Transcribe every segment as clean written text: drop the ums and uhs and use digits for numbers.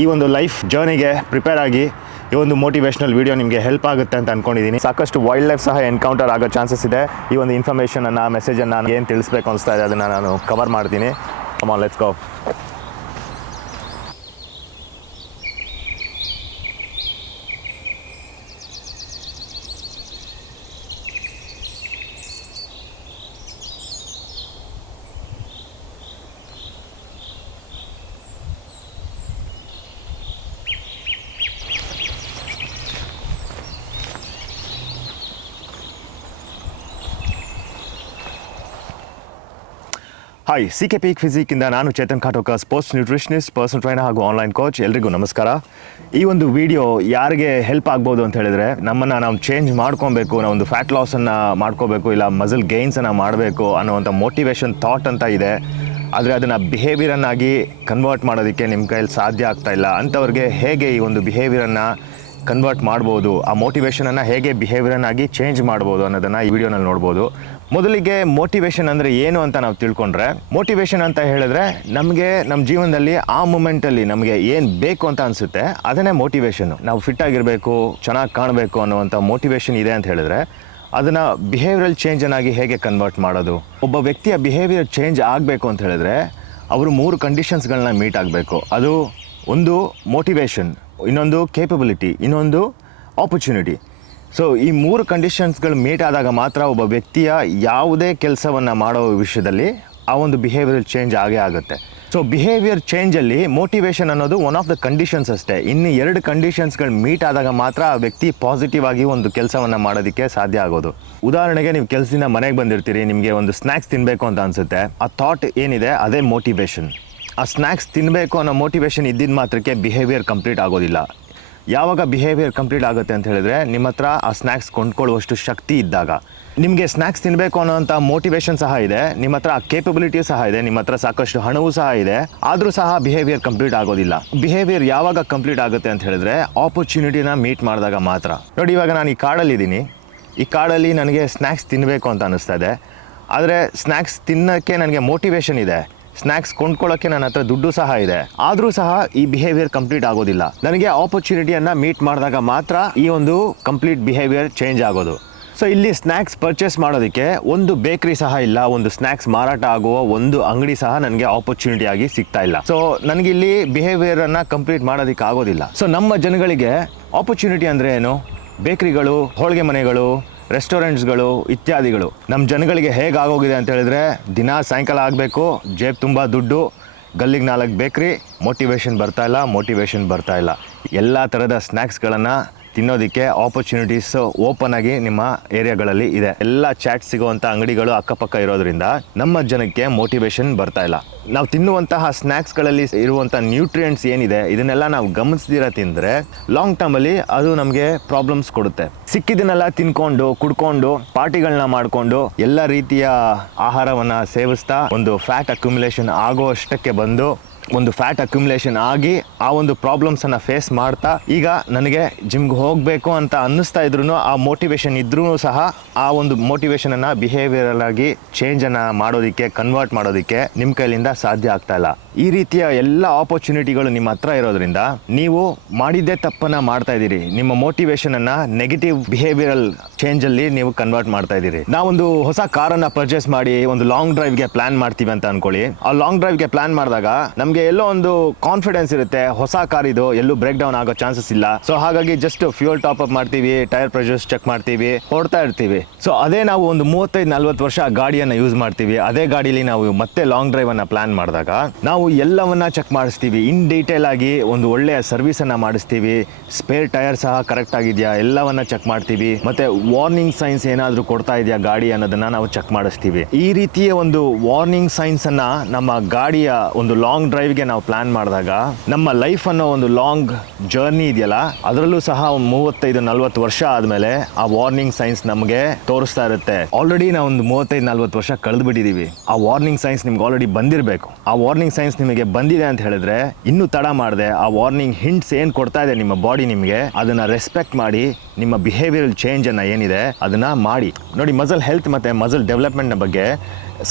ಈ ಒಂದು ಲೈಫ್ ಜರ್ನಿಗೆ ಪ್ರಿಪೇರ್ ಆಗಿ ಈ ಒಂದು ಮೋಟಿವೇಶ್ನಲ್ ವೀಡಿಯೋ ನಿಮಗೆ ಹೆಲ್ಪ್ ಆಗುತ್ತೆ ಅಂತ ಅಂದ್ಕೊಂಡಿದ್ದೀನಿ. ಸಾಕಷ್ಟು ವೈಲ್ಡ್ ಲೈಫ್ ಸಹ ಎನ್ಕೌಂಟರ್ ಆಗೋ ಚಾನ್ಸಸ್ ಇದೆ. ಈ ಒಂದು ಇನ್ಫಾರ್ಮೇಷನನ್ನು ಮೆಸೇಜನ್ನು ನಾನು ಏನು ತಿಳಿಸ್ಬೇಕು ಅನಿಸ್ತಾ ಇದೆ ಅದನ್ನು ನಾನು ಕವರ್ ಮಾಡ್ತೀನಿ. Come on, let's go. Hi, CK peak ಫಿಸಿಕ್ಕಿಂದ ನಾನು Chetan Khatokar, sports nutritionist, personal trainer ಹಾಗೂ ಆನ್ಲೈನ್ ಕೋಚ್. ಎಲ್ರಿಗೂ ನಮಸ್ಕಾರ. ಈ ಒಂದು ವಿಡಿಯೋ ಯಾರಿಗೆ ಹೆಲ್ಪ್ ಆಗ್ಬೋದು ಅಂತ ಹೇಳಿದ್ರೆ, ನಮ್ಮನ್ನು ನಾವು ಚೇಂಜ್ ಮಾಡ್ಕೊಬೇಕು, ನಾವು ಒಂದು ಫ್ಯಾಟ್ ಲಾಸನ್ನು ಮಾಡ್ಕೋಬೇಕು, ಇಲ್ಲ ಮಸಲ್ ಗೇನ್ಸನ್ನು ಮಾಡಬೇಕು ಅನ್ನೋವಂಥ ಮೋಟಿವೇಶನ್ ಥಾಟ್ ಅಂತ ಇದೆ. ಆದರೆ ಅದನ್ನು ಬಿಹೇವಿಯರನ್ನಾಗಿ ಕನ್ವರ್ಟ್ ಮಾಡೋದಕ್ಕೆ ನಿಮ್ಮ ಕೈಯಲ್ಲಿ ಸಾಧ್ಯ ಆಗ್ತಾಯಿಲ್ಲ. ಅಂಥವ್ರಿಗೆ ಹೇಗೆ ಈ ಒಂದು ಬಿಹೇವಿಯರನ್ನು ಕನ್ವರ್ಟ್ ಮಾಡ್ಬೋದು, ಆ ಮೋಟಿವೇಶನನ್ನು ಹೇಗೆ ಬಿಹೇವಿಯರನ್ನಾಗಿ ಚೇಂಜ್ ಮಾಡ್ಬೋದು ಅನ್ನೋದನ್ನು ಈ ವಿಡಿಯೋನಲ್ಲಿ ನೋಡ್ಬೋದು. ಮೊದಲಿಗೆ ಮೋಟಿವೇಶನ್ ಅಂದರೆ ಏನು ಅಂತ ನಾವು ತಿಳ್ಕೊಂಡ್ರೆ, ಮೋಟಿವೇಶನ್ ಅಂತ ಹೇಳಿದ್ರೆ ನಮಗೆ ನಮ್ಮ ಜೀವನದಲ್ಲಿ ಆ ಮೂಮೆಂಟಲ್ಲಿ ನಮಗೆ ಏನು ಬೇಕು ಅಂತ ಅನಿಸುತ್ತೆ ಅದನ್ನೇ ಮೋಟಿವೇಶನ್ನು. ನಾವು ಫಿಟ್ಟಾಗಿರಬೇಕು, ಚೆನ್ನಾಗಿ ಕಾಣಬೇಕು ಅನ್ನೋವಂಥ ಮೋಟಿವೇಶನ್ ಇದೆ ಅಂತ ಹೇಳಿದ್ರೆ ಅದನ್ನು ಬಿಹೇವಿಯರಲ್ ಚೇಂಜನ್ನಾಗಿ ಹೇಗೆ ಕನ್ವರ್ಟ್ ಮಾಡೋದು. ಒಬ್ಬ ವ್ಯಕ್ತಿಯ ಬಿಹೇವಿಯರ್ ಚೇಂಜ್ ಆಗಬೇಕು ಅಂತ ಹೇಳಿದ್ರೆ ಅವರು 3 ಕಂಡೀಷನ್ಸ್ಗಳನ್ನ ಮೀಟ್ ಆಗಬೇಕು. ಅದು ಒಂದು ಮೋಟಿವೇಶನ್, ಇನ್ನೊಂದು ಕೇಪಬಿಲಿಟಿ, ಇನ್ನೊಂದು ಆಪರ್ಚುನಿಟಿ. ಸೊ ಈ 3 ಕಂಡೀಷನ್ಸ್ಗಳು ಮೀಟ್ ಆದಾಗ ಮಾತ್ರ ಒಬ್ಬ ವ್ಯಕ್ತಿಯ ಯಾವುದೇ ಕೆಲಸವನ್ನು ಮಾಡೋ ವಿಷಯದಲ್ಲಿ ಆ ಒಂದು ಬಿಹೇವಿಯರ್ ಚೇಂಜ್ ಆಗೇ ಆಗುತ್ತೆ. ಸೊ ಬಿಹೇವಿಯರ್ ಚೇಂಜಲ್ಲಿ ಮೋಟಿವೇಶನ್ ಅನ್ನೋದು ಒನ್ ಆಫ್ ದ ಕಂಡೀಷನ್ಸ್ ಅಷ್ಟೇ. ಇನ್ನು 2 ಕಂಡೀಷನ್ಸ್ಗಳು ಮೀಟ್ ಆದಾಗ ಮಾತ್ರ ಆ ವ್ಯಕ್ತಿ ಪಾಸಿಟಿವ್ ಆಗಿ ಒಂದು ಕೆಲಸವನ್ನು ಮಾಡೋದಕ್ಕೆ ಸಾಧ್ಯ ಆಗೋದು. ಉದಾಹರಣೆಗೆ, ನೀವು ಕೆಲಸದಿಂದ ಮನೆಗೆ ಬಂದಿರ್ತೀರಿ, ನಿಮಗೆ ಒಂದು ಸ್ನ್ಯಾಕ್ಸ್ ತಿನ್ನಬೇಕು ಅಂತ ಅನಿಸುತ್ತೆ. ಆ ಥಾಟ್ ಏನಿದೆ ಅದೇ ಮೋಟಿವೇಶನ್. ಆ ಸ್ನ್ಯಾಕ್ಸ್ ತಿನ್ನಬೇಕು ಅನ್ನೋ ಮೋಟಿವೇಶನ್ ಇದ್ದಿದ್ದ ಮಾತ್ರಕ್ಕೆ ಬಿಹೇವಿಯರ್ ಕಂಪ್ಲೀಟ್ ಆಗೋದಿಲ್ಲ. ಯಾವಾಗ ಬಿಹೇವಿಯರ್ ಕಂಪ್ಲೀಟ್ ಆಗುತ್ತೆ ಅಂತ ಹೇಳಿದ್ರೆ, ನಿಮ್ಮ ಹತ್ರ ಆ ಸ್ನ್ಯಾಕ್ಸ್ ಕೊಂಡ್ಕೊಳ್ಳುವಷ್ಟು ಶಕ್ತಿ ಇದ್ದಾಗ. ನಿಮಗೆ ಸ್ನ್ಯಾಕ್ಸ್ ತಿನ್ನಬೇಕು ಅನ್ನೋಂಥ ಮೋಟಿವೇಶನ್ ಸಹ ಇದೆ, ನಿಮ್ಮ ಹತ್ರ ಆ ಕೇಪಬಿಲಿಟಿ ಸಹ ಇದೆ, ನಿಮ್ಮ ಹತ್ರ ಸಾಕಷ್ಟು ಹಣವೂ ಸಹ ಇದೆ, ಆದರೂ ಸಹ ಬಿಹೇವಿಯರ್ ಕಂಪ್ಲೀಟ್ ಆಗೋದಿಲ್ಲ. ಬಿಹೇವಿಯರ್ ಯಾವಾಗ ಕಂಪ್ಲೀಟ್ ಆಗುತ್ತೆ ಅಂತ ಹೇಳಿದ್ರೆ ಆಪರ್ಚುನಿಟಿನ ಮೀಟ್ ಮಾಡಿದಾಗ ಮಾತ್ರ. ನೋಡಿ, ಇವಾಗ ನಾನು ಈ ಕಾಡಲ್ಲಿದ್ದೀನಿ. ಈ ಕಾಡಲ್ಲಿ ನನಗೆ ಸ್ನ್ಯಾಕ್ಸ್ ತಿನ್ನಬೇಕು ಅಂತ ಅನ್ನಿಸ್ತಾ ಇದೆ. ಆದರೆ ಸ್ನ್ಯಾಕ್ಸ್ ತಿನ್ನೋಕ್ಕೆ ನನಗೆ ಮೋಟಿವೇಶನ್ ಇದೆ, ಸ್ನ್ಯಾಕ್ಸ್ ಕೊಂಡ್ಕೊಳ್ಳೋಕ್ಕೆ ನನ್ನ ಹತ್ರ ದುಡ್ಡು ಸಹ ಇದೆ, ಆದರೂ ಸಹ ಈ ಬಿಹೇವಿಯರ್ ಕಂಪ್ಲೀಟ್ ಆಗೋದಿಲ್ಲ. ನನಗೆ ಆಪರ್ಚುನಿಟಿಯನ್ನು ಮೀಟ್ ಮಾಡಿದಾಗ ಮಾತ್ರ ಈ ಒಂದು ಕಂಪ್ಲೀಟ್ ಬಿಹೇವಿಯರ್ ಚೇಂಜ್ ಆಗೋದು. ಸೊ ಇಲ್ಲಿ ಸ್ನ್ಯಾಕ್ಸ್ ಪರ್ಚೇಸ್ ಮಾಡೋದಕ್ಕೆ ಒಂದು ಬೇಕ್ರಿ ಸಹ ಇಲ್ಲ, ಒಂದು ಸ್ನ್ಯಾಕ್ಸ್ ಮಾರಾಟ ಆಗುವ ಒಂದು ಅಂಗಡಿ ಸಹ ನನಗೆ ಆಪರ್ಚುನಿಟಿ ಆಗಿ ಸಿಗ್ತಾ ಇಲ್ಲ. ಸೊ ನನಗಿಲ್ಲಿ ಬಿಹೇವಿಯರನ್ನು ಕಂಪ್ಲೀಟ್ ಮಾಡೋದಕ್ಕೆ ಆಗೋದಿಲ್ಲ. ಸೊ ನಮ್ಮ ಜನಗಳಿಗೆ ಆಪರ್ಚುನಿಟಿ ಅಂದರೆ ಏನು? ಬೇಕ್ರಿಗಳು, ಹೋಳಿಗೆ ಮನೆಗಳು, ರೆಸ್ಟೋರೆಂಟ್ಸ್ಗಳು ಇತ್ಯಾದಿಗಳು. ನಮ್ಮ ಜನಗಳಿಗೆ ಹೇಗಾಗೋಗಿದೆ ಅಂತ ಹೇಳಿದ್ರೆ, ದಿನ ಸಾಯಂಕಾಲ ಆಗಬೇಕು, ಜೇಬ್ ತುಂಬ ದುಡ್ಡು, ಗಲ್ಲಿಗೆ 4 ಬೇಕ್ರಿ, ಮೋಟಿವೇಶನ್ ಬರ್ತಾ ಇಲ್ಲ. ಎಲ್ಲ ಥರದ ಸ್ನ್ಯಾಕ್ಸ್ಗಳನ್ನು ತಿನ್ನೋದಕ್ಕೆ ಆಪರ್ಚುನಿಟೀಸ್ ಓಪನ್ ಆಗಿ ನಿಮ್ಮ ಏರಿಯಾಗಳಲ್ಲಿ ಇದೆ. ಎಲ್ಲ ಚಾಟ್ ಸಿಗುವಂಥ ಅಂಗಡಿಗಳು ಅಕ್ಕಪಕ್ಕ ಇರೋದ್ರಿಂದ ನಮ್ಮ ಜನಕ್ಕೆ ಮೋಟಿವೇಶನ್ ಬರ್ತಾ ಇಲ್ಲ. ನಾವು ತಿನ್ನುವಂತಹ ಸ್ನ್ಯಾಕ್ಸ್ಗಳಲ್ಲಿ ಇರುವಂಥ ನ್ಯೂಟ್ರಿಯೆಂಟ್ಸ್ ಏನಿದೆ ಇದನ್ನೆಲ್ಲ ನಾವು ಗಮನಿಸ್ದಿರ ತಿಂದರೆ ಲಾಂಗ್ ಟರ್ಮಲ್ಲಿ ಅದು ನಮಗೆ ಪ್ರಾಬ್ಲಮ್ಸ್ ಕೊಡುತ್ತೆ. ಸಿಕ್ಕಿದ್ದನ್ನೆಲ್ಲ ತಿನ್ಕೊಂಡು, ಕುಡ್ಕೊಂಡು, ಪಾರ್ಟಿಗಳನ್ನ ಮಾಡಿಕೊಂಡು, ಎಲ್ಲ ರೀತಿಯ ಆಹಾರವನ್ನು ಸೇವಿಸ್ತಾ ಒಂದು ಫ್ಯಾಟ್ ಅಕ್ಯುಮುಲೇಷನ್ ಆಗೋ ಅಷ್ಟಕ್ಕೆ ಬಂದು, ಒಂದು ಫ್ಯಾಟ್ ಅಕ್ಯುಮುಲೇಷನ್ ಆಗಿ ಆ ಒಂದು ಪ್ರಾಬ್ಲಮ್ಸನ್ನು ಫೇಸ್ ಮಾಡ್ತಾ, ಈಗ ನನಗೆ ಜಿಮ್ಗೆ ಹೋಗಬೇಕು ಅಂತ ಅನ್ನಿಸ್ತಾ ಇದ್ರೂ, ಆ ಮೋಟಿವೇಶನ್ ಇದ್ರೂ ಸಹ ಆ ಒಂದು ಮೋಟಿವೇಶನನ್ನು ಬಿಹೇವಿಯರಲ್ ಆಗಿ ಚೇಂಜನ್ನು ಮಾಡೋದಕ್ಕೆ, ಕನ್ವರ್ಟ್ ಮಾಡೋದಕ್ಕೆ ನಿಮ್ಮ ಕೈಲಿಂದ ಸಾಧ್ಯ ಆಗ್ತಾ ಇಲ್ಲ. ಈ ರೀತಿಯ ಎಲ್ಲ ಆಪರ್ಚುನಿಟಿಗಳು ನಿಮ್ಮ ಹತ್ರ ಇರೋದ್ರಿಂದ ನೀವು ಮಾಡಿದ್ದೇ ತಪ್ಪನ್ನು ಮಾಡ್ತಾ ಇದ್ದೀರಿ. ನಿಮ್ಮ ಮೋಟಿವೇಶನನ್ನು ನೆಗೆಟಿವ್ ಬಿಹೇವಿಯರಲ್ ಚೇಂಜಲ್ಲಿ ನೀವು ಕನ್ವರ್ಟ್ ಮಾಡ್ತಾ ಇದ್ದೀರಿ. ನಾವೊಂದು ಹೊಸ ಕಾರನ್ನು ಪರ್ಚೇಸ್ ಮಾಡಿ ಒಂದು ಲಾಂಗ್ ಡ್ರೈವ್ಗೆ ಪ್ಲಾನ್ ಮಾಡ್ತೀವಿ ಅಂತ ಅನ್ಕೊಳ್ಳಿ. ಆ ಲಾಂಗ್ ಡ್ರೈವ್ಗೆ ಪ್ಲಾನ್ ಮಾಡಿದಾಗ ನಮಗೆ ಎಲ್ಲೋ ಒಂದು ಕಾನ್ಫಿಡೆನ್ಸ್ ಇರುತ್ತೆ, ಹೊಸ ಕಾರ್ ಇದು, ಎಲ್ಲೂ ಬ್ರೇಕ್ ಡೌನ್ ಆಗೋ ಚಾನ್ಸಸ್ ಇಲ್ಲ. ಸೊ ಹಾಗಾಗಿ ಜಸ್ಟ್ ಫ್ಯೂಯಲ್ ಟಾಪ್ ಅಪ್ ಮಾಡ್ತೀವಿ, ಟೈರ್ ಪ್ರೆಷರ್ಸ್ ಚೆಕ್ ಮಾಡ್ತೀವಿ, ಹೊಡ್ತಾ ಇರ್ತೀವಿ. ಸೊ ಅದೇ ನಾವು ಒಂದು 35-40 ವರ್ಷ ಗಾಡಿಯನ್ನು ಯೂಸ್ ಮಾಡ್ತೀವಿ. ಅದೇ ಗಾಡೀಲಿ ನಾವು ಮತ್ತೆ ಲಾಂಗ್ ಡ್ರೈವ್ ಅನ್ನ ಪ್ಲಾನ್ ಮಾಡಿದಾಗ ನಾವು ಎಲ್ಲವನ್ನ ಚೆಕ್ ಮಾಡಿಸ್ತೀವಿ, ಇನ್ ಡೀಟೇಲ್ ಆಗಿ ಒಂದು ಒಳ್ಳೆಯ ಸರ್ವಿಸ್ ಅನ್ನ ಮಾಡಿಸ್ತೀವಿ, ಸ್ಪೇರ್ ಟೈರ್ ಸಹ ಕರೆಕ್ಟ್ ಆಗಿದೆಯಾ ಎಲ್ಲವನ್ನ ಚೆಕ್ ಮಾಡ್ತೀವಿ, ಮತ್ತೆ ವಾರ್ನಿಂಗ್ ಸೈನ್ಸ್ ಏನಾದರೂ ಕೊಡ್ತಾ ಇದೆಯಾ ಗಾಡಿ ಅನ್ನೋದನ್ನ ನಾವು ಚೆಕ್ ಮಾಡಿಸ್ತೀವಿ. ಈ ರೀತಿಯ ಒಂದು ವಾರ್ನಿಂಗ್ ಸೈನ್ಸ್ ಅನ್ನ ನಮ್ಮ ಗಾಡಿಯ ಒಂದು ಲಾಂಗ್ ಡ್ರೈವ್ಗೆ ನಾವು ಪ್ಲಾನ್ ಮಾಡಿದಾಗ ನಮ್ಮ ಲೈಫ್ ಅನ್ನೋ ಒಂದು ಲಾಂಗ್ ಜರ್ನಿ ಇದೆಯಲ್ಲ, ಅದರಲ್ಲೂ ಸಹ 35-40 ವರ್ಷ ಆದಮೇಲೆ ಆ ವಾರ್ನಿಂಗ್ ಸೈನ್ಸ್ ನಮಗೆ ತೋರಿಸ್ತಾ ಇರುತ್ತೆ. ಆಲ್ರೆಡಿ ನಾವು ಒಂದು 35-40 ವರ್ಷ ಕಳೆದು ಬಿಟ್ಟಿದ್ದೀವಿ. ಆ ವಾರ್ನಿಂಗ್ ಸೈನ್ಸ್ ನಿಮ್ಗೆ ಆಲ್ರೆಡಿ ಬಂದಿರಬೇಕು. ಆ ವಾರ್ನಿಂಗ್ ಸೈನ್ಸ್ ನಿಮಗೆ ಬಂದಿದೆ ಅಂತ ಹೇಳಿದ್ರೆ ಇನ್ನೂ ತಡ ಮಾಡದೆ ಆ ವಾರ್ನಿಂಗ್ ಹಿಂಟ್ಸ್ ಏನು ಕೊಡ್ತಾ ಇದೆ ನಿಮ್ಮ ಬಾಡಿ ನಿಮಗೆ, ಅದನ್ನ ರೆಸ್ಪೆಕ್ಟ್ ಮಾಡಿ ನಿಮ್ಮ ಬಿಹೇವಿಯರಲ್ ಚೇಂಜ್ ಅನ್ನ ಏನಿದೆ ಅದನ್ನ ಮಾಡಿ. ನೋಡಿ, ಮಸಲ್ ಹೆಲ್ತ್ ಮತ್ತೆ ಮಸಲ್ ಡೆವಲಪ್ಮೆಂಟ್ನ ಬಗ್ಗೆ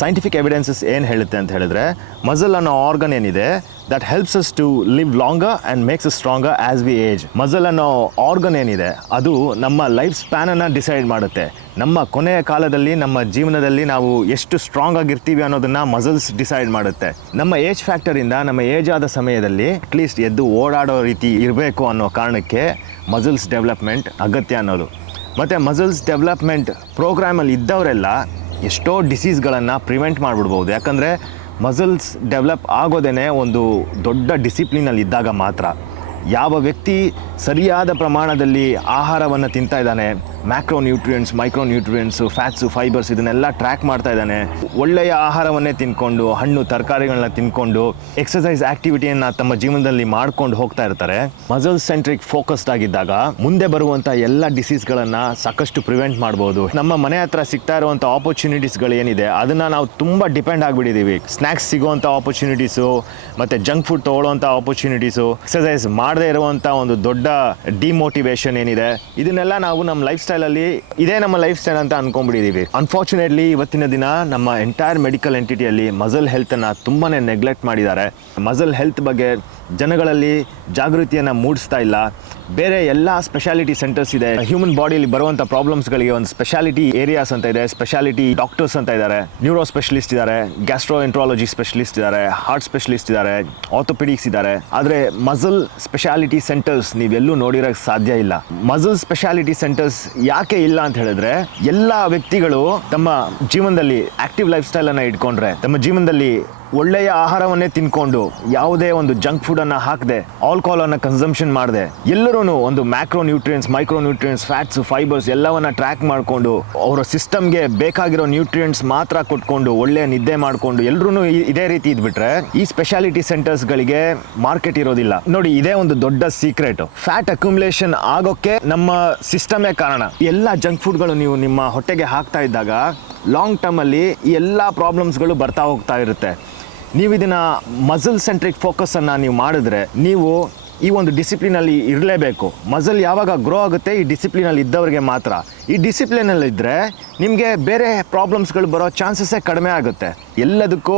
ಸೈಂಟಿಫಿಕ್ ಎವಿಡೆನ್ಸಸ್ ಏನು ಹೇಳುತ್ತೆ ಅಂತ ಹೇಳಿದ್ರೆ, ಮಸಲ್ ಅನ್ನೋ ಆರ್ಗನ್ ಏನಿದೆ that helps us to live longer and makes us stronger as we age. Muscle ಅನ್ನೋ ಆರ್ಗನ್ ಏನಿದೆ ಅದು ನಮ್ಮ ಲೈಫ್ ಸ್ಪ್ಯಾನನ್ನು ಡಿಸೈಡ್ ಮಾಡುತ್ತೆ. ನಮ್ಮ ಕೊನೆಯ ಕಾಲದಲ್ಲಿ ನಮ್ಮ ಜೀವನದಲ್ಲಿ ನಾವು ಎಷ್ಟು ಸ್ಟ್ರಾಂಗ್ ಆಗಿರ್ತೀವಿ ಅನ್ನೋದನ್ನು ಮಸಲ್ಸ್ ಡಿಸೈಡ್ ಮಾಡುತ್ತೆ. ನಮ್ಮ ಏಜ್ ಫ್ಯಾಕ್ಟರಿಂದ ನಮ್ಮ ಏಜ್ ಆದ ಸಮಯದಲ್ಲಿ ಅಟ್ಲೀಸ್ಟ್ ಎದ್ದು ಓಡಾಡೋ ರೀತಿ ಇರಬೇಕು ಅನ್ನೋ ಕಾರಣಕ್ಕೆ ಮಸಲ್ಸ್ ಡೆವಲಪ್ಮೆಂಟ್ ಅಗತ್ಯ ಅನ್ನೋದು. ಮತ್ತು ಮಸಲ್ಸ್ ಡೆವಲಪ್ಮೆಂಟ್ ಪ್ರೋಗ್ರಾಮಲ್ಲಿ ಇದ್ದವರೆಲ್ಲ ಎಷ್ಟೋ ಡಿಸೀಸ್ಗಳನ್ನು ಪ್ರಿವೆಂಟ್ ಮಾಡಿಬಿಡ್ಬೋದು. ಯಾಕಂದರೆ ಮಸಲ್ಸ್ ಡೆವಲಪ್ ಆಗೋದೇ ಒಂದು ದೊಡ್ಡ ಡಿಸಿಪ್ಲಿನಲ್ಲಿ ಇದ್ದಾಗ ಮಾತ್ರ. ಯಾವ ವ್ಯಕ್ತಿ ಸರಿಯಾದ ಪ್ರಮಾಣದಲ್ಲಿ ಆಹಾರವನ್ನು ತಿಂತಾ ಇದ್ದಾನೆ, macro nutrients, micro nutrients, fats, fibres ಇದನ್ನೆಲ್ಲ ಟ್ರ್ಯಾಕ್ ಮಾಡ್ತಾ ಇದ್ದಾನೆ, ಒಳ್ಳೆಯ ಆಹಾರವನ್ನೇ ತಿನ್ಕೊಂಡು, ಹಣ್ಣು ತರಕಾರಿಗಳನ್ನ ತಿನ್ಕೊಂಡು, ಎಕ್ಸಸೈಸ್ ಆ್ಯಕ್ಟಿವಿಟಿಯನ್ನು ತಮ್ಮ ಜೀವನದಲ್ಲಿ ಮಾಡ್ಕೊಂಡು ಹೋಗ್ತಾ ಇರ್ತಾರೆ. ಮಸಲ್ ಸೆಂಟ್ರಿಕ್ ಫೋಕಸ್ಡ್ ಆಗಿದ್ದಾಗ ಮುಂದೆ ಬರುವಂಥ ಎಲ್ಲ ಡಿಸೀಸ್ಗಳನ್ನು ಸಾಕಷ್ಟು ಪ್ರಿವೆಂಟ್ ಮಾಡ್ಬೋದು. ನಮ್ಮ ಮನೆ ಹತ್ರ ಸಿಗ್ತಾ ಇರುವಂಥ ಆಪರ್ಚುನಿಟೀಸ್ಗಳು ಏನಿದೆ ಅದನ್ನು ನಾವು ತುಂಬ ಡಿಪೆಂಡ್ ಆಗಿಬಿಟ್ಟಿದ್ದೀವಿ. ಸ್ನ್ಯಾಕ್ಸ್ ಸಿಗೋವಂಥ ಆಪರ್ಚುನಿಟೀಸು ಮತ್ತು ಜಂಕ್ ಫುಡ್ ತೊಗೊಳ್ಳೋವಂಥ ಆಪರ್ಚುನಿಟೀಸು, ಎಕ್ಸಸೈಸ್ ಮಾಡದೇ ಇರುವಂಥ ಒಂದು ದೊಡ್ಡ ಡಿಮೋಟಿವೇಶನ್ ಏನಿದೆ, ಇದನ್ನೆಲ್ಲ ನಾವು ನಮ್ಮ ಲೈಫ್ ಸ್ಟೈಲಲ್ಲಿ ಇದೇ ನಮ್ಮ ಲೈಫ್ ಸ್ಟೈಲ್ ಅಂತ ಅನ್ಕೊಂಡ್ಬಿಟ್ಟಿದ್ದೀವಿ. ಅನ್ಫಾರ್ಚುನೇಟ್ಲಿ ಇವತ್ತಿನ ದಿನ ನಮ್ಮ ಎಂಟೈರ್ ಮೆಡಿಕಲ್ ಎಂಟಿಟಿಯಲ್ಲಿ ಮಸಲ್ ಹೆಲ್ತನ್ನು ತುಂಬಾ ನೆಗ್ಲೆಕ್ಟ್ ಮಾಡಿದ್ದಾರೆ. ಮಸಲ್ ಹೆಲ್ತ್ ಬಗ್ಗೆ ಜನಗಳಲ್ಲಿ ಜಾಗೃತಿಯನ್ನು ಮೂಡಿಸ್ತಾ ಇಲ್ಲ. ಬೇರೆ ಎಲ್ಲ ಸ್ಪೆಷಾಲಿಟಿ ಸೆಂಟರ್ಸ್ ಇದೆ. ಹ್ಯೂಮನ್ ಬಾಡಿಯಲ್ಲಿ ಬರುವಂಥ ಪ್ರಾಬ್ಲಮ್ಸ್ಗಳಿಗೆ ಒಂದು ಸ್ಪೆಷಾಲಿಟಿ ಏರಿಯಾಸ್ ಅಂತ ಇದೆ, ಸ್ಪೆಷಾಲಿಟಿ ಡಾಕ್ಟರ್ಸ್ ಅಂತ ಇದ್ದಾರೆ, ನ್ಯೂರೋ ಸ್ಪೆಷಲಿಸ್ಟ್ ಇದ್ದಾರೆ, ಗ್ಯಾಸ್ಟ್ರೋ ಎಂಟ್ರಾಲಜಿ ಸ್ಪೆಷಲಿಸ್ಟ್ ಇದ್ದಾರೆ, ಹಾರ್ಟ್ ಸ್ಪೆಷಲಿಸ್ಟ್ ಇದ್ದಾರೆ, ಆರ್ಥೋಪೆಡಿಕ್ಸ್ ಇದ್ದಾರೆ. ಆದರೆ ಮಸಲ್ ಸ್ಪೆಷಾಲಿಟಿ ಸೆಂಟರ್ಸ್ ನೀವೆಲ್ಲೂ ನೋಡಿರೋಕ್ಕೆ ಸಾಧ್ಯ ಇಲ್ಲ. ಮಸಲ್ ಸ್ಪೆಷಾಲಿಟಿ ಸೆಂಟರ್ಸ್ ಯಾಕೆ ಇಲ್ಲ ಅಂತ ಹೇಳಿದ್ರೆ, ಎಲ್ಲ ವ್ಯಕ್ತಿಗಳು ತಮ್ಮ ಜೀವನದಲ್ಲಿ ಆಕ್ಟಿವ್ ಲೈಫ್ ಸ್ಟೈಲನ್ನು ಇಟ್ಕೊಂಡ್ರೆ, ತಮ್ಮ ಜೀವನದಲ್ಲಿ ಒಳ್ಳೆಯ ಆಹಾರವನ್ನೇ ತಿನ್ಕೊಂಡು, ಯಾವುದೇ ಒಂದು ಜಂಕ್ ಫುಡನ್ನು ಹಾಕದೆ, ಆಲ್ಕೋಹಾಲನ್ನು ಕನ್ಸಂಪ್ಷನ್ ಮಾಡದೆ, ಎಲ್ಲರೂ ಒಂದು macro nutrients, micro nutrients, fats, fibres ಎಲ್ಲವನ್ನ ಟ್ರ್ಯಾಕ್ ಮಾಡಿಕೊಂಡು ಅವರ ಸಿಸ್ಟಮ್ಗೆ ಬೇಕಾಗಿರೋ ನ್ಯೂಟ್ರಿಯೆಂಟ್ಸ್ ಮಾತ್ರ ಕೊಟ್ಕೊಂಡು ಒಳ್ಳೆಯ ನಿದ್ದೆ ಮಾಡಿಕೊಂಡು ಎಲ್ಲರೂ ಇದೇ ರೀತಿ ಇದ್ಬಿಟ್ರೆ ಈ ಸ್ಪೆಷಾಲಿಟಿ ಸೆಂಟರ್ಸ್ಗಳಿಗೆ ಮಾರ್ಕೆಟ್ ಇರೋದಿಲ್ಲ. ನೋಡಿ, ಇದೇ ಒಂದು ದೊಡ್ಡ ಸೀಕ್ರೆಟ್. ಫ್ಯಾಟ್ ಅಕ್ಯುಮುಲೇಷನ್ ಆಗೋಕ್ಕೆ ನಮ್ಮ ಸಿಸ್ಟಮೇ ಕಾರಣ. ಎಲ್ಲ ಜಂಕ್ ಫುಡ್ಗಳು ನೀವು ನಿಮ್ಮ ಹೊಟ್ಟೆಗೆ ಹಾಕ್ತಾ ಇದ್ದಾಗ ಲಾಂಗ್ ಟರ್ಮಲ್ಲಿ ಈ ಎಲ್ಲ ಪ್ರಾಬ್ಲಮ್ಸ್ಗಳು ಬರ್ತಾ ಹೋಗ್ತಾ ಇರುತ್ತೆ. ನೀವು ಇದನ್ನು ಮಸಲ್ ಸೆಂಟ್ರಿಕ್ ಫೋಕಸನ್ನು ನೀವು ಮಾಡಿದ್ರೆ ನೀವು ಈ ಒಂದು ಡಿಸಿಪ್ಲಿನಲ್ಲಿ ಇರಲೇಬೇಕು. ಮಸಲ್ ಯಾವಾಗ ಗ್ರೋ ಆಗುತ್ತೆ ಈ ಡಿಸಿಪ್ಲಿನಲ್ಲಿ ಇದ್ದವ್ರಿಗೆ ಮಾತ್ರ. ಈ ಡಿಸಿಪ್ಲಿನಲ್ಲಿದ್ದರೆ ನಿಮಗೆ ಬೇರೆ ಪ್ರಾಬ್ಲಮ್ಸ್ಗಳು ಬರೋ ಚಾನ್ಸಸ್ಸೇ ಕಡಿಮೆ ಆಗುತ್ತೆ. ಎಲ್ಲದಕ್ಕೂ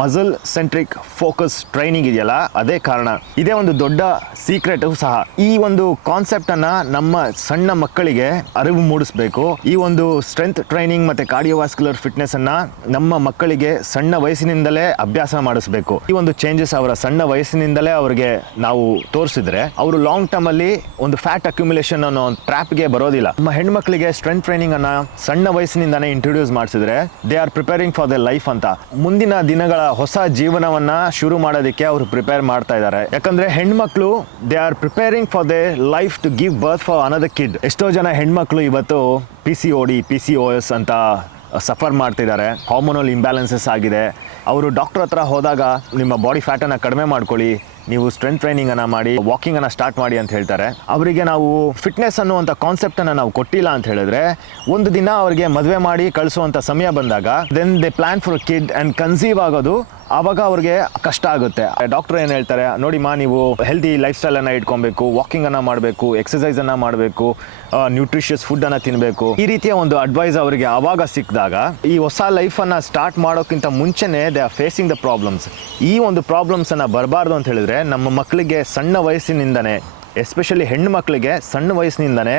ಮಸಲ್ ಸೆಂಟ್ರಿಕ್ ಫೋಕಸ್ ಟ್ರೈನಿಂಗ್ ಇದೆಯಲ್ಲ ಅದೇ ಕಾರಣ. ಇದೇ ಒಂದು ದೊಡ್ಡ ಸೀಕ್ರೆಟು ಸಹ. ಈ ಒಂದು ಕಾನ್ಸೆಪ್ಟನ್ನು ನಮ್ಮ ಸಣ್ಣ ಮಕ್ಕಳಿಗೆ ಅರಿವು ಮೂಡಿಸ್ಬೇಕು. ಈ ಒಂದು ಸ್ಟ್ರೆಂತ್ ಟ್ರೈನಿಂಗ್ ಮತ್ತು ಕಾರ್ಡಿಯೋವಾಸ್ಕ್ಯುಲರ್ ಫಿಟ್ನೆಸ್ಸನ್ನು ನಮ್ಮ ಮಕ್ಕಳಿಗೆ ಸಣ್ಣ ವಯಸ್ಸಿನಿಂದಲೇ ಅಭ್ಯಾಸ ಮಾಡಿಸ್ಬೇಕು. ಈ ಒಂದು ಚೇಂಜಸ್ ಅವರ ಸಣ್ಣ ವಯಸ್ಸಿನಿಂದಲೇ ಅವರಿಗೆ ನಾವು ತೋರಿಸಿದ್ರೆ ಅವರು ಲಾಂಗ್ ಟರ್ಮ್ ಅಲ್ಲಿ ಒಂದು ಫ್ಯಾಟ್ ಅಕ್ಯುಮುಲೇಷನ್ ಅನ್ನೋ ಒಂದು ಟ್ರ್ಯಾಪ್ಗೆ ಬರೋದಿಲ್ಲ. ನಮ್ಮ ಹೆಣ್ಮಕ್ಳಿಗೆ ಸ್ಟ್ರೆಂತ್ ಟ್ರೈನಿಂಗ್ ಅನ್ನ ಸಣ್ಣ ವಯಸ್ಸಿನಿಂದಾನೇ ಇಂಟ್ರೊಡ್ಯೂಸ್ ಮಾಡಿಸಿದ್ರೆ they are preparing for the life ಅಂತ. ಮುಂದಿನ ದಿನಗಳ ಹೊಸ ಜೀವನವನ್ನ ಶುರು ಮಾಡೋದಕ್ಕೆ ಅವರು ಪ್ರಿಪೇರ್ ಮಾಡ್ತಾ ಇದ್ದಾರೆ. ಯಾಕಂದ್ರೆ ಹೆಣ್ಮಕ್ಳು they are preparing for the life to give birth for another kid. ಎಷ್ಟೋ ಜನ ಹೆಣ್ಮಕ್ಳು ಇವತ್ತು PCOD, PCOS ಅಂತ ಸಫರ್ ಮಾಡ್ತಿದ್ದಾರೆ. ಹಾರ್ಮೋನಲ್ ಇಂಬ್ಯಾಲೆನ್ಸಸ್ ಆಗಿದೆ. ಅವರು ಡಾಕ್ಟರ್ ಹತ್ರ ಹೋದಾಗ ನಿಮ್ಮ ಬಾಡಿ ಫ್ಯಾಟನ್ನು ಕಡಿಮೆ ಮಾಡ್ಕೊಳ್ಳಿ, ನೀವು ಸ್ಟ್ರೆಂತ್ ಟ್ರೈನಿಂಗನ್ನು ಮಾಡಿ, ವಾಕಿಂಗನ್ನು ಸ್ಟಾರ್ಟ್ ಮಾಡಿ ಅಂತ ಹೇಳ್ತಾರೆ. ಅವರಿಗೆ ನಾವು ಫಿಟ್ನೆಸ್ ಅನ್ನುವಂಥ ಕಾನ್ಸೆಪ್ಟನ್ನು ನಾವು ಕೊಟ್ಟಿಲ್ಲ ಅಂತ ಹೇಳಿದ್ರೆ ಒಂದು ದಿನ ಅವರಿಗೆ ಮದುವೆ ಮಾಡಿ ಕಳಿಸುವಂಥ ಸಮಯ ಬಂದಾಗ then they plan for kid and conceive ಆಗೋದು ಆವಾಗ ಅವ್ರಿಗೆ ಕಷ್ಟ ಆಗುತ್ತೆ. ಡಾಕ್ಟರ್ ಏನು ಹೇಳ್ತಾರೆ, ನೋಡಿಮ್ಮ ನೀವು ಹೆಲ್ದಿ ಲೈಫ್ ಸ್ಟೈಲನ್ನು ಇಟ್ಕೊಬೇಕು, ವಾಕಿಂಗನ್ನು ಮಾಡಬೇಕು, ಎಕ್ಸಸೈಸನ್ನು ಮಾಡಬೇಕು, ನ್ಯೂಟ್ರಿಷಿಯಸ್ ಫುಡ್ಡನ್ನು ತಿನ್ನಬೇಕು. ಈ ರೀತಿಯ ಒಂದು ಅಡ್ವೈಸ್ ಅವರಿಗೆ ಆವಾಗ ಸಿಕ್ಕಿದಾಗ ಈ ಹೊಸ ಲೈಫನ್ನು ಸ್ಟಾರ್ಟ್ ಮಾಡೋಕ್ಕಿಂತ ಮುಂಚೆನೇ they are facing the problems. ಈ ಒಂದು ಪ್ರಾಬ್ಲಮ್ಸನ್ನು ಬರಬಾರ್ದು ಅಂತ ಹೇಳಿದ್ರೆ ನಮ್ಮ ಮಕ್ಕಳಿಗೆ ಸಣ್ಣ ವಯಸ್ಸಿನಿಂದನೇ, ಎಸ್ಪೆಷಲಿ ಹೆಣ್ಣು ಮಕ್ಕಳಿಗೆ ಸಣ್ಣ ವಯಸ್ಸಿನಿಂದನೇ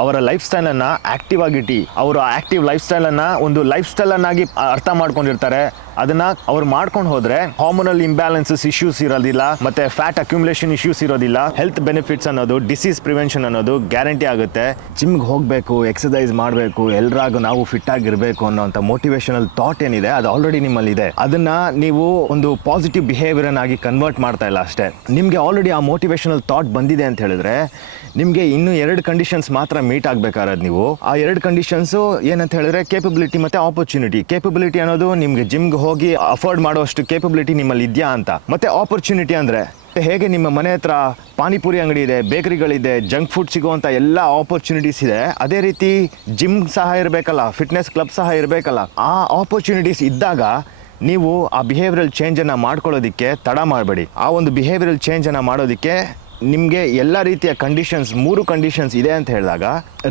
ಅವರ ಲೈಫ್ ಸ್ಟೈಲನ್ನು ಆ್ಯಕ್ಟಿವ್ ಆಗಿಟ್ಟು ಅವರು ಆ್ಯಕ್ಟಿವ್ ಲೈಫ್ ಸ್ಟೈಲನ್ನು ಒಂದು ಲೈಫ್ ಸ್ಟೈಲನ್ನಾಗಿ ಅರ್ಥ ಮಾಡ್ಕೊಂಡಿರ್ತಾರೆ. ಅದನ್ನು ಅವ್ರು ಮಾಡ್ಕೊಂಡು ಹೋದರೆ ಹಾರ್ಮೋನಲ್ ಇಂಬ್ಯಾಲೆನ್ಸಸ್ ಇಶ್ಯೂಸ್ ಇರೋದಿಲ್ಲ, ಮತ್ತು ಫ್ಯಾಟ್ ಅಕ್ಯುಮುಲೇಷನ್ ಇಶ್ಯೂಸ್ ಇರೋದಿಲ್ಲ. ಹೆಲ್ತ್ ಬೆನಿಫಿಟ್ಸ್ ಅನ್ನೋದು, ಡಿಸೀಸ್ ಪ್ರಿವೆನ್ಷನ್ ಅನ್ನೋದು ಗ್ಯಾರಂಟಿ ಆಗುತ್ತೆ. ಜಿಮ್ಗೆ ಹೋಗಬೇಕು, ಎಕ್ಸಸೈಸ್ ಮಾಡಬೇಕು, ಎಲ್ಲರಾಗೂ ನಾವು ಫಿಟ್ ಆಗಿರಬೇಕು ಅನ್ನೋಂಥ ಮೋಟಿವೇಶನಲ್ ಥಾಟ್ ಏನಿದೆ ಅದು ಆಲ್ರೆಡಿ ನಿಮ್ಮಲ್ಲಿದೆ. ಅದನ್ನು ನೀವು ಒಂದು ಪಾಸಿಟಿವ್ ಬಿಹೇವಿಯರ್ ಆಗಿ ಕನ್ವರ್ಟ್ ಮಾಡ್ತಾ ಇಲ್ಲ ಅಷ್ಟೇ. ನಿಮಗೆ ಆಲ್ರೆಡಿ ಆ ಮೋಟಿವೇಶನಲ್ ಥಾಟ್ ಬಂದಿದೆ ಅಂತ ಹೇಳಿದ್ರೆ ನಿಮಗೆ ಇನ್ನೂ 2 ಕಂಡೀಷನ್ಸ್ ಮಾತ್ರ ಮೀಟ್ ಆಗಬೇಕಾದ್ರೆ ನೀವು ಆ 2 ಕಂಡೀಷನ್ಸು ಏನಂತ ಹೇಳಿದ್ರೆ ಕೇಪಬಿಲಿಟಿ ಮತ್ತು ಆಪರ್ಚುನಿಟಿ. ಕೇಪಬಿಲಿಟಿ ಅನ್ನೋದು ನಿಮಗೆ ಜಿಮ್ಗೆ ಹೋಗಿ ಅಫೋರ್ಡ್ ಮಾಡುವಷ್ಟು ಕೇಪಬಿಲಿಟಿ ನಿಮ್ಮಲ್ಲಿ ಇದೆಯಾ ಅಂತ. ಮತ್ತು ಆಪರ್ಚುನಿಟಿ ಅಂದರೆ ಹೇಗೆ ನಿಮ್ಮ ಮನೆ ಹತ್ರ ಪಾನಿಪುರಿ ಅಂಗಡಿ ಇದೆ, ಬೇಕರಿಗಳಿದೆ, ಜಂಕ್ ಫುಡ್ ಸಿಗುವಂಥ ಎಲ್ಲ ಆಪರ್ಚುನಿಟೀಸ್ ಇದೆ, ಅದೇ ರೀತಿ ಜಿಮ್ ಸಹ ಇರಬೇಕಲ್ಲ, ಫಿಟ್ನೆಸ್ ಕ್ಲಬ್ ಸಹ ಇರಬೇಕಲ್ಲ. ಆ ಆಪರ್ಚುನಿಟೀಸ್ ಇದ್ದಾಗ ನೀವು ಆ ಬಿಹೇವಿಯರಲ್ ಚೇಂಜನ್ನು ಮಾಡ್ಕೊಳ್ಳೋದಕ್ಕೆ ತಡ ಮಾಡಬೇಡಿ. ಆ ಒಂದು ಬಿಹೇವಿಯರಲ್ ಚೇಂಜನ್ನು ಮಾಡೋದಕ್ಕೆ ನಿಮಗೆ ಎಲ್ಲ ರೀತಿಯ ಕಂಡೀಷನ್ಸ್ 3 ಕಂಡೀಷನ್ಸ್ ಇದೆ ಅಂತ ಹೇಳಿದಾಗ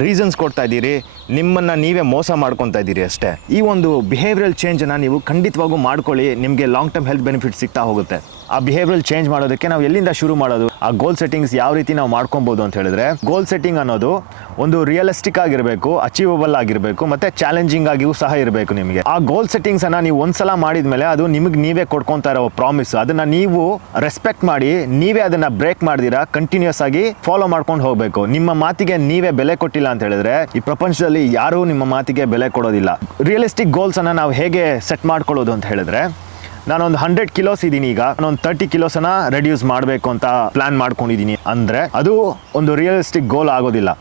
ರೀಸನ್ಸ್ ಕೊಡ್ತಾ ಇದ್ದೀರಿ, ನಿಮ್ಮನ್ನು ನೀವೇ ಮೋಸ ಮಾಡ್ಕೊತಾ ಇದ್ದೀರಿ ಅಷ್ಟೇ. ಈ ಒಂದು ಬಿಹೇವಿಯರಲ್ ಚೇಂಜನ್ನು ನೀವು ಖಂಡಿತವಾಗೂ ಮಾಡ್ಕೊಳ್ಳಿ, ನಿಮಗೆ ಲಾಂಗ್ ಟರ್ಮ್ ಹೆಲ್ತ್ ಬೆನಿಫಿಟ್ ಸಿಗ್ತಾ ಹೋಗುತ್ತೆ. ಆ ಬಿಹೇವಿಯರಲ್ ಚೇಂಜ್ ಮಾಡೋದಕ್ಕೆ ನಾವು ಎಲ್ಲಿಂದ ಶುರು ಮಾಡೋದು, ಆ ಗೋಲ್ ಸೆಟ್ಟಿಂಗ್ಸ್ ಯಾವ ರೀತಿ ನಾವು ಮಾಡ್ಕೊಬೋದು ಅಂತ ಹೇಳಿದ್ರೆ, ಗೋಲ್ ಸೆಟ್ಟಿಂಗ್ ಅನ್ನೋದು ಒಂದು ರಿಯಲಿಸ್ಟಿಕ್ ಆಗಿರಬೇಕು, ಅಚೀವಬಲ್ ಆಗಿರಬೇಕು, ಮತ್ತು ಚಾಲೆಂಜಿಂಗ್ ಆಗಿಯೂ ಸಹ ಇರಬೇಕು. ನಿಮಗೆ ಆ ಗೋಲ್ ಸೆಟ್ಟಿಂಗ್ಸನ್ನು ನೀವು ಒಂದ್ಸಲ ಮಾಡಿದ್ಮೇಲೆ ಅದು ನಿಮಗೆ ನೀವೇ ಕೊಡ್ಕೊತಾ ಇರೋ ಪ್ರಾಮಿಸ್, ಅದನ್ನು ನೀವು ರೆಸ್ಪೆಕ್ಟ್ ಮಾಡಿ ನೀವೇ ಅದನ್ನು ಬ್ರೇಕ್ ಮಾಡ್ದಿರಾ ಕಂಟಿನ್ಯೂಸ್ ಆಗಿ ಫಾಲೋ ಮಾಡ್ಕೊಂಡು ಹೋಗಬೇಕು. ನಿಮ್ಮ ಮಾತಿಗೆ ನೀವೇ ಬೆಲೆ ಕೊಟ್ಟಿಲ್ಲ ಅಂತ ಹೇಳಿದ್ರೆ ಈ ಪ್ರಪಂಚದಲ್ಲಿ ಯಾರೂ ನಿಮ್ಮ ಮಾತಿಗೆ ಬೆಲೆ ಕೊಡೋದಿಲ್ಲ. ರಿಯಲಿಸ್ಟಿಕ್ ಗೋಲ್ಸನ್ನು ನಾವು ಹೇಗೆ ಸೆಟ್ ಮಾಡ್ಕೊಳ್ಳೋದು ಅಂತ ಹೇಳಿದ್ರೆ, ನಾನೊಂದು 100 ಕಿಲೋಸ್ ಇದ್ದೀನಿ, ಈಗ ನಾನೊಂದು 30 ಕಿಲೋಸನ್ನ ರೆಡ್ಯೂಸ್ ಮಾಡಬೇಕು ಅಂತ ಪ್ಲ್ಯಾನ್ ಮಾಡ್ಕೊಂಡಿದ್ದೀನಿ ಅಂದರೆ ಅದು ಒಂದು ರಿಯಲಿಸ್ಟಿಕ್ ಗೋಲ್ ಆಗೋದಿಲ್ಲ.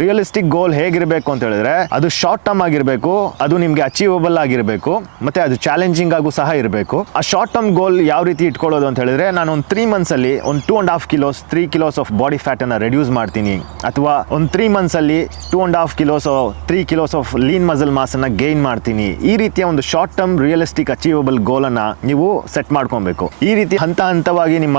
ರಿಯಲಿಸ್ಟಿಕ್ ಗೋಲ್ ಹೇಗಿರಬೇಕು ಅಂತ ಹೇಳಿದ್ರೆ ಅದು ಶಾರ್ಟ್ ಟರ್ಮ್ ಆಗಿರಬೇಕು, ಅದು ನಿಮಗೆ ಅಚೀವಬಲ್ ಆಗಿರಬೇಕು, ಮತ್ತು ಅದು ಚಾಲೆಂಜಿಂಗ್ ಆಗೂ ಸಹ ಇರಬೇಕು. ಆ ಶಾರ್ಟ್ ಟರ್ಮ್ ಗೋಲ್ ಯಾವ ರೀತಿ ಇಟ್ಕೊಳ್ಳೋದು ಅಂತ ಹೇಳಿದ್ರೆ, ನಾನು ಒಂದು 3 ಮಂತ್ಸಲ್ಲಿ ಒಂದು 2.5 ಕಿಲೋಸ್ 3 ಕಿಲೋಸ್ ಆಫ್ ಬಾಡಿ ಫ್ಯಾಟನ್ನು ರೆಡ್ಯೂಸ್ ಮಾಡ್ತೀನಿ, ಅಥವಾ ಒಂದು 3 ಮಂತ್ಸಲ್ಲಿ 2.5 kilos 3 kilos of lean muscle ಮಾಸನ್ನು ಗೈನ್ ಮಾಡ್ತೀನಿ. ಈ ರೀತಿಯ ಒಂದು ಶಾರ್ಟ್ ಟರ್ಮ್ ರಿಯಲಿಸ್ಟಿಕ್ ಅಚೀವಬಲ್ ಗೋಲನ್ನು ನೀವು ಸೆಟ್ ಮಾಡ್ಕೊಬೇಕು. ಈ ರೀತಿ ಹಂತವಾಗಿ ನಿಮ್ಮ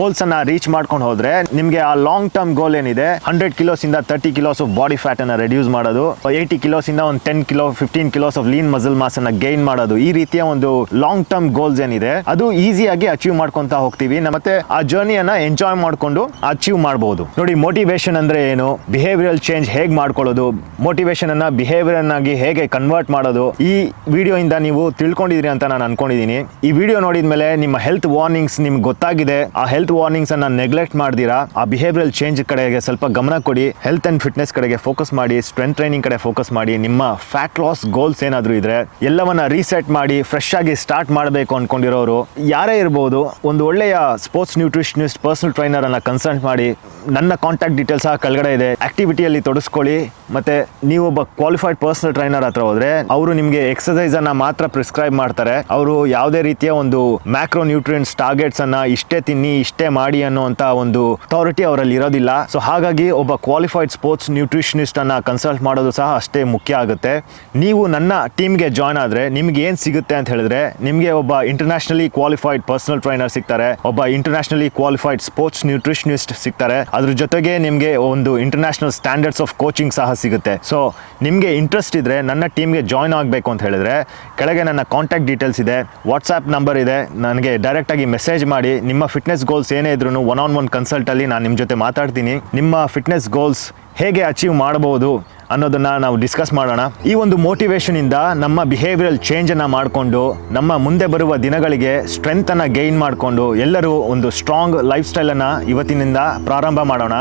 ಗೋಲ್ಸನ್ನು ರೀಚ್ ಮಾಡ್ಕೊಂಡು ಹೋದರೆ ನಿಮಗೆ ಆ ಲಾಂಗ್ ಟರ್ಮ್ ಗೋಲ್ ಏನಿದೆ 100 ಕಿಲೋಸಿಂದ 30 ಕಿಲೋಸ್ ಆಫ್ ಬಾಡಿ ಫ್ಯಾಟ್ ಅನ್ನು ರೆಡ್ಯೂಸ್ ಮಾಡೋದು, 80 ಕಿಲೋಸಿಂದ ಒಂದು 10 kilo 15 kilos of lean muscle mass ಅನ್ನ ಗೈನ್ ಮಾಡೋದು, ಈ ರೀತಿಯ ಒಂದು ಲಾಂಗ್ ಟರ್ಮ್ ಗೋಲ್ಸ್ ಏನಿದೆ ಅದು ಈಸಿಯಾಗಿ ಅಚೀವ್ ಮಾಡ್ಕೊಂತ ಹೋಗ್ತೀವಿ. ಮತ್ತೆ ಆ ಜರ್ನಿಯನ್ನ ಎಂಜಾಯ್ ಮಾಡ್ಕೊಂಡು ಅಚೀವ್ ಮಾಡಬಹುದು. ನೋಡಿ, ಮೋಟಿವೇಶನ್ ಅಂದ್ರೆ ಏನು, ಬಿಹೇವಿಯರಲ್ ಚೇಂಜ್ ಹೇಗೆ ಮಾಡ್ಕೊಳ್ಳೋದು, ಮೋಟಿವೇಶನ್ ಅನ್ನ ಬಿಹೇವಿಯರ್ ಆಗಿ ಹೇಗೆ ಕನ್ವರ್ಟ್ ಮಾಡೋದು, ಈ ವಿಡಿಯೋ ಇಂದ ನೀವು ತಿಳ್ಕೊಂಡಿದ್ರಿ ಅಂತ ನಾನು ಅನ್ಕೊಂಡಿದ್ದೀನಿ. ಈ ವಿಡಿಯೋ ನೋಡಿದ್ಮೇಲೆ ನಿಮ್ಮ ಹೆಲ್ತ್ ವಾರ್ನಿಂಗ್ಸ್ ನಿಮ್ಗೆ ಗೊತ್ತಾಗಿದೆ, ಆ ಹೆಲ್ತ್ ವಾರ್ನಿಂಗ್ಸ್ ಅನ್ನ ನೆಗ್ಲೆಕ್ಟ್ ಮಾಡ್ದಿರಾ ಆ ಬಿಹೇವಿಯರಲ್ ಚೇಂಜ್ ಕಡೆಗೆ ಸ್ವಲ್ಪ ಗಮನ ಕೊಡಿ, ಹೆಲ್ತ್ ಅಂಡ್ ಫಿಟ್ನೆಸ್ ಕಡೆಗೆ ಫೋಕಸ್ ಮಾಡಿ, ಸ್ಟ್ರೆಂತ್ ಟ್ರೈನಿಂಗ್ ಕಡೆ ಫೋಕಸ್ ಮಾಡಿ. ನಿಮ್ಮ ಫ್ಯಾಟ್ ಲಾಸ್ ಗೋಲ್ಸ್ ಏನಾದರೂ ಇದ್ರೆ ಎಲ್ಲವನ್ನ ರೀಸೆಟ್ ಮಾಡಿ ಫ್ರೆಶ್ ಆಗಿ ಸ್ಟಾರ್ಟ್ ಮಾಡಬೇಕು ಅನ್ಕೊಂಡಿರೋರು ಯಾರೇ ಇರ್ಬೋದು, ಒಂದು ಒಳ್ಳೆಯ ಸ್ಪೋರ್ಟ್ಸ್ ನ್ಯೂಟ್ರಿಷನಿಸ್ಟ್ ಪರ್ಸನಲ್ ಟ್ರೈನರ್ ಅನ್ನ ಕನ್ಸಲ್ಟ್ ಮಾಡಿ. ನನ್ನ ಕಾಂಟ್ಯಾಕ್ಟ್ ಡೀಟೇಲ್ಸ್ ಸಹ ಕೆಳಗಡೆ ಇದೆ. ಆಕ್ಟಿವಿಟಿಯಲ್ಲಿ ತೊಡಸ್ಕೊಳ್ಳಿ. ಮತ್ತೆ ನೀವೊಬ್ಬ ಕ್ವಾಲಿಫೈಡ್ ಪರ್ಸನಲ್ ಟ್ರೈನರ್ ಹತ್ರ ಹೋದ್ರೆ ಅವರು ನಿಮಗೆ ಎಕ್ಸಸೈಸ್ ಅನ್ನ ಮಾತ್ರ ಪ್ರಿಸ್ಕ್ರೈಬ್ ಮಾಡ್ತಾರೆ. ಅವರು ಯಾವುದೇ ರೀತಿಯ ಒಂದು ಮ್ಯಾಕ್ರೋ ನ್ಯೂಟ್ರಿಯೆಂಟ್ಸ್ ಟಾರ್ಗೆಟ್ಸ್ ಅನ್ನ ಇಷ್ಟೇ ತಿನ್ನಿ ಇಷ್ಟೇ ಮಾಡಿ ಅನ್ನುವಂತ ಒಂದು ಅಥಾರಿಟಿ ಅವರಲ್ಲಿ ಇರೋದಿಲ್ಲ. ಸೊ ಹಾಗಾಗಿ ಒಬ್ಬ ಕ್ವಾಲಿಫೈಡ್ ಸ್ಪೋರ್ಟ್ಸ್ ನ್ಯೂಟ್ರಿಷನಿಸ್ಟ್ ಅನ್ನ ಕನ್ಸಲ್ಟ್ ಮಾಡೋದು ಸಹ ಅಷ್ಟೇ ಮುಖ್ಯ ಆಗುತ್ತೆ. ನೀವು ನನ್ನ ಟೀಮ್ಗೆ ಜಾಯ್ನ್ ಆದರೆ ನಿಮ್ಗೆ ಏನು ಸಿಗುತ್ತೆ ಅಂತ ಹೇಳಿದ್ರೆ, ನಿಮಗೆ ಒಬ್ಬ ಇಂಟರ್ನ್ಯಾಷನಲಿ ಕ್ವಾಲಿಫೈಡ್ ಪರ್ಸನಲ್ ಟ್ರೈನರ್ ಸಿಗ್ತಾರೆ, ಒಬ್ಬ ಇಂಟರ್ನ್ಯಾಷನಲಿ ಕ್ವಾಲಿಫೈಡ್ ಸ್ಪೋರ್ಟ್ಸ್ ನ್ಯೂಟ್ರಿಷನಿಸ್ಟ್ ಸಿಗ್ತಾರೆ, ಅದ್ರ ಜೊತೆಗೆ ನಿಮಗೆ ಒಂದು ಇಂಟರ್ನ್ಯಾಷನಲ್ ಸ್ಟ್ಯಾಂಡರ್ಡ್ಸ್ ಆಫ್ ಕೋಚಿಂಗ್ ಸಹ ಸಿಗುತ್ತೆ. ಸೊ ನಿಮಗೆ ಇಂಟ್ರೆಸ್ಟ್ ಇದ್ದರೆ ನನ್ನ ಟೀಮ್ಗೆ ಜಾಯ್ನ್ ಆಗಬೇಕು ಅಂತ ಹೇಳಿದ್ರೆ ಕೆಳಗೆ ನನ್ನ ಕಾಂಟ್ಯಾಕ್ಟ್ ಡೀಟೇಲ್ಸ್ ಇದೆ, ವಾಟ್ಸಾಪ್ ನಂಬರ್ ಇದೆ, ನನಗೆ ಡೈರೆಕ್ಟಾಗಿ ಮೆಸೇಜ್ ಮಾಡಿ. ನಿಮ್ಮ ಫಿಟ್ನೆಸ್ ಗೋಲ್ಸ್ ಏನೇ ಇದ್ರೂ ಒನ್ ಕನ್ಸಲ್ಟಲ್ಲಿ ನಾನು ನಿಮ್ಮ ಜೊತೆ ಮಾತಾಡ್ತೀನಿ. ನಿಮ್ಮ ಫಿಟ್ನೆಸ್ ಗೋಲ್ಸ್ ಹೇಗೆ ಅಚೀವ್ ಮಾಡಬಹುದು ಅನ್ನೋದನ್ನು ನಾವು ಡಿಸ್ಕಸ್ ಮಾಡೋಣ. ಈ ಒಂದು ಮೋಟಿವೇಶನಿಂದ ನಮ್ಮ ಬಿಹೇವಿಯರಲ್ ಚೇಂಜನ್ನು ಮಾಡಿಕೊಂಡು ನಮ್ಮ ಮುಂದೆ ಬರುವ ದಿನಗಳಿಗೆ ಸ್ಟ್ರೆಂತನ್ನು ಗೈನ್ ಮಾಡಿಕೊಂಡು ಎಲ್ಲರೂ ಒಂದು ಸ್ಟ್ರಾಂಗ್ ಲೈಫ್ ಸ್ಟೈಲನ್ನು ಇವತ್ತಿನಿಂದ ಪ್ರಾರಂಭ ಮಾಡೋಣ.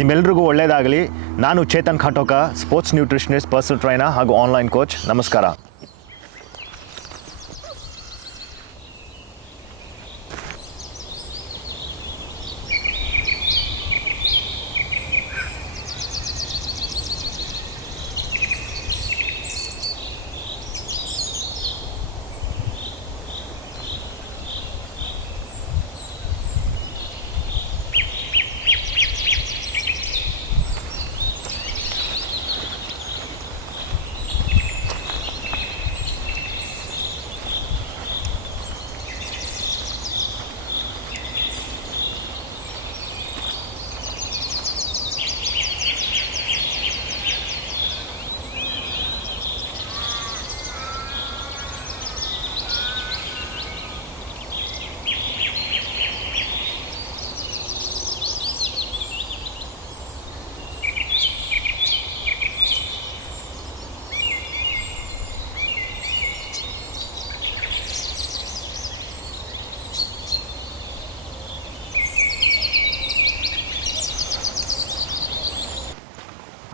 ನಿಮ್ಮೆಲ್ರಿಗೂ ಒಳ್ಳೆಯದಾಗಲಿ. ನಾನು Chetan Khatoka, sports nutritionist, personal trainer ಹಾಗೂ ಆನ್ಲೈನ್ ಕೋಚ್. ನಮಸ್ಕಾರ.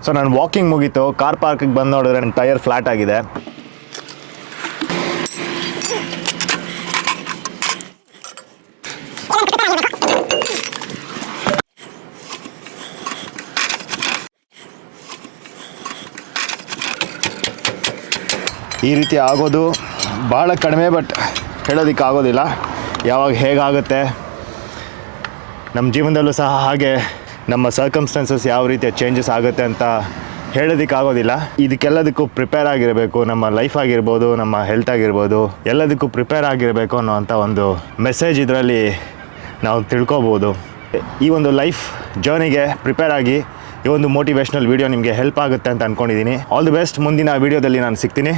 ಸೊ ನಾನು ವಾಕಿಂಗ್ ಮುಗೀತು, ಕಾರ್ ಪಾರ್ಕಿಗೆ ಬಂದು ನೋಡಿದ್ರೆ ನನ್ನ ಟೈರ್ ಫ್ಲಾಟ್ ಆಗಿದೆ. ಈ ರೀತಿ ಆಗೋದು ಭಾಳ ಕಡಿಮೆ, ಬಟ್ ಹೇಳೋದಕ್ಕೆ ಆಗೋದಿಲ್ಲ ಯಾವಾಗ ಹೇಗಾಗುತ್ತೆ. ನಮ್ಮ ಜೀವನದಲ್ಲೂ ಸಹ ಹಾಗೆ ನಮ್ಮ ಸರ್ಕಮ್ಸ್ಟೆನ್ಸಸ್ ಯಾವ ರೀತಿಯ ಚೇಂಜಸ್ ಆಗುತ್ತೆ ಅಂತ ಹೇಳೋದಕ್ಕಾಗೋದಿಲ್ಲ. ಇದಕ್ಕೆಲ್ಲದಕ್ಕೂ ಪ್ರಿಪೇರ್ ಆಗಿರಬೇಕು. ನಮ್ಮ ಲೈಫ್ ಆಗಿರ್ಬೋದು, ನಮ್ಮ ಹೆಲ್ತ್ ಆಗಿರ್ಬೋದು, ಎಲ್ಲದಕ್ಕೂ ಪ್ರಿಪೇರ್ ಆಗಿರಬೇಕು ಅನ್ನೋವಂಥ ಒಂದು ಮೆಸೇಜ್ ಇದರಲ್ಲಿ ನಾವು ತಿಳ್ಕೊಬೋದು. ಈ ಒಂದು ಲೈಫ್ ಜರ್ನಿಗೆ ಪ್ರಿಪೇರ್ ಆಗಿ ಈ ಒಂದು ಮೋಟಿವೇಶ್ನಲ್ ವೀಡಿಯೋ ನಿಮಗೆ ಹೆಲ್ಪ್ ಆಗುತ್ತೆ ಅಂತ ಅಂದ್ಕೊಂಡಿದ್ದೀನಿ. All the best. ಮುಂದಿನ ವೀಡಿಯೋದಲ್ಲಿ ನಾನು ಸಿಗ್ತೀನಿ.